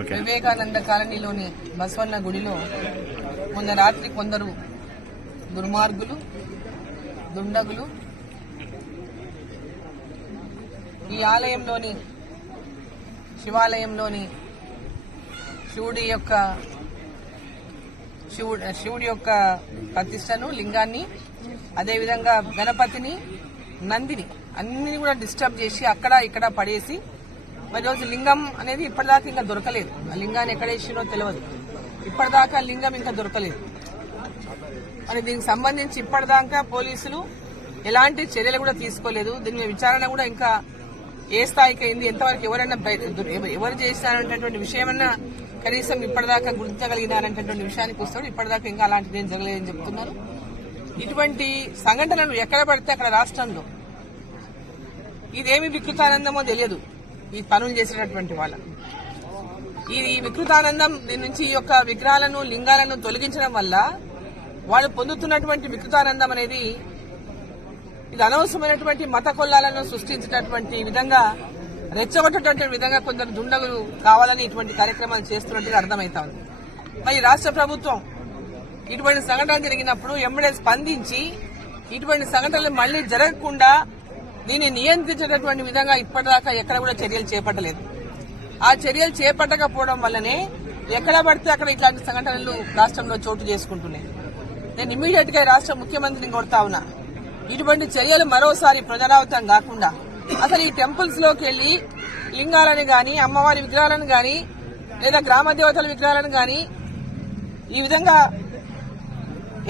వివేకానంద కాలనీలోని బసవన్న గుడిలో మొన్న రాత్రి కొందరు దుర్మార్గులు దుండగులు ఈ ఆలయంలోని శివాలయంలోని శివుడి యొక్క శివుడు శివుడి యొక్క ప్రతిష్టను లింగాన్ని అదేవిధంగా గణపతిని నందిని అన్ని కూడా డిస్టర్బ్ చేసి అక్కడ ఇక్కడ పడేసి మరి రోజు లింగం అనేది ఇప్పటిదాకా ఇంకా దొరకలేదు. ఆ లింగాన్ని ఎక్కడ వేసినో తెలియదు ఇప్పటిదాకా లింగం ఇంకా దొరకలేదు. మరి దీనికి సంబంధించి ఇప్పటిదాకా పోలీసులు ఎలాంటి చర్యలు కూడా తీసుకోలేదు. దీని విచారణ కూడా ఇంకా ఏ స్థాయికి అయింది? ఎంతవరకు ఎవరైనా ఎవరు చేశారనేటువంటి విషయమన్నా కనీసం ఇప్పటిదాకా గుర్తించగలిగినారనేటువంటి విషయానికి వస్తాడు. ఇప్పటిదాకా ఇంకా అలాంటిది ఏం జరగలేదని చెప్తున్నారు. ఇటువంటి సంఘటనలు ఎక్కడ పడితే అక్కడ రాష్ట్రంలో. ఇదేమి వికృతానందమో తెలియదు. ఈ పనులు చేసినటువంటి వాళ్ళ. ఈ వికృతానందం నుంచి ఈ యొక్క విగ్రహాలను లింగాలను తొలగించడం వల్ల వాళ్ళు పొందుతున్నటువంటి వికృతానందం అనేది ఇది అనవసరమైనటువంటి మత కొల్లాలను సృష్టించినటువంటి విధంగా రెచ్చగొట్టేటువంటి విధంగా కొందరు దుండగులు కావాలని ఇటువంటి కార్యక్రమాలు చేస్తున్నట్టుగా అర్థమవుతా ఉంది. మరి రాష్ట్ర ప్రభుత్వం ఇటువంటి సంఘటన జరిగినప్పుడు ఎమ్మెల్యే స్పందించి ఇటువంటి సంఘటనలు మళ్ళీ జరగకుండా దీన్ని నియంత్రించేటటువంటి విధంగా ఇప్పటిదాకా ఎక్కడ కూడా చర్యలు చేపట్టలేదు. ఆ చర్యలు చేపట్టకపోవడం వల్లనే ఎక్కడ పడితే అక్కడ ఇట్లాంటి సంఘటనలు రాష్ట్రంలో చోటు చేసుకుంటున్నాయి. నేను ఇమీడియట్గా రాష్ట్ర ముఖ్యమంత్రిని కొడతా ఉన్నా. ఇటువంటి చర్యలు మరోసారి పునరావృతం కాకుండా అసలు ఈ టెంపుల్స్లోకి వెళ్ళి లింగాలను గాని అమ్మవారి విగ్రహాలను గాని లేదా గ్రామ దేవతల విగ్రహాలను గాని ఈ విధంగా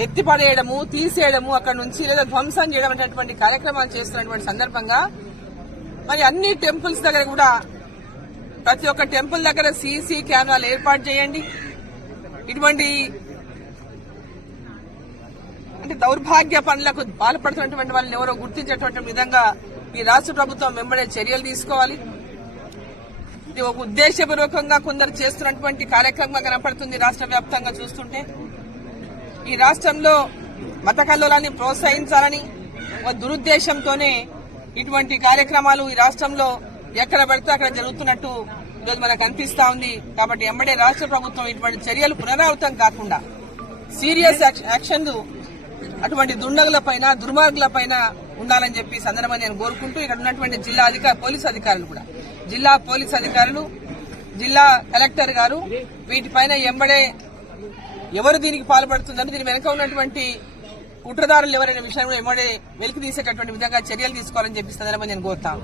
ఎత్తిపడేయడము తీసేయడము అక్కడ నుంచి లేదా ధ్వంసం చేయడం అనేటువంటి కార్యక్రమాలు చేస్తున్నటువంటి సందర్భంగా మరి అన్ని టెంపుల్స్ దగ్గర కూడా ప్రతి ఒక్క టెంపుల్ దగ్గర సీసీ కెమెరాలు ఏర్పాటు చేయండి. ఇటువంటి అంటే దౌర్భాగ్య పనులకు పాల్పడుతున్నటువంటి వాళ్ళని ఎవరో గుర్తించేటువంటి విధంగా ఈ రాష్ట్ర ప్రభుత్వం వెంబడే చర్యలు తీసుకోవాలి. ఇది ఒక ఉద్దేశపూర్వకంగా కొందరు చేస్తున్నటువంటి కార్యక్రమంగా కనపడుతుంది రాష్ట్ర వ్యాప్తంగా చూస్తుంటే. ఈ రాష్ట్రంలో మత కల్లోలాన్ని ప్రోత్సహించాలని ఒక దురుద్దేశంతోనే ఇటువంటి కార్యక్రమాలు ఈ రాష్ట్రంలో ఎక్కడ పడితే అక్కడ జరుగుతున్నట్టు ఈరోజు మనకు అనిపిస్తా ఉంది. కాబట్టి ఎంబడే రాష్ట్ర ప్రభుత్వం ఇటువంటి చర్యలు పునరావృతం కాకుండా సీరియస్ యాక్షన్ అటువంటి దుండగుల పైన ఉండాలని చెప్పి సందర్భంగా నేను కోరుకుంటూ ఇక్కడ ఉన్నటువంటి జిల్లా అధికార పోలీసు అధికారులు కూడా. జిల్లా పోలీసు అధికారులు జిల్లా కలెక్టర్ గారు వీటిపైన ఎంబడే ఎవరు దీనికి పాల్పడుతుందని దీని వెనక ఉన్నటువంటి కుట్రదారులు ఎవరైన విషయంలో కూడా ఎమ్మడే వెలికి తీసేటటువంటి విధంగా చర్యలు తీసుకోవాలని చెప్పి సందర్భంగా నేను కోరుతాను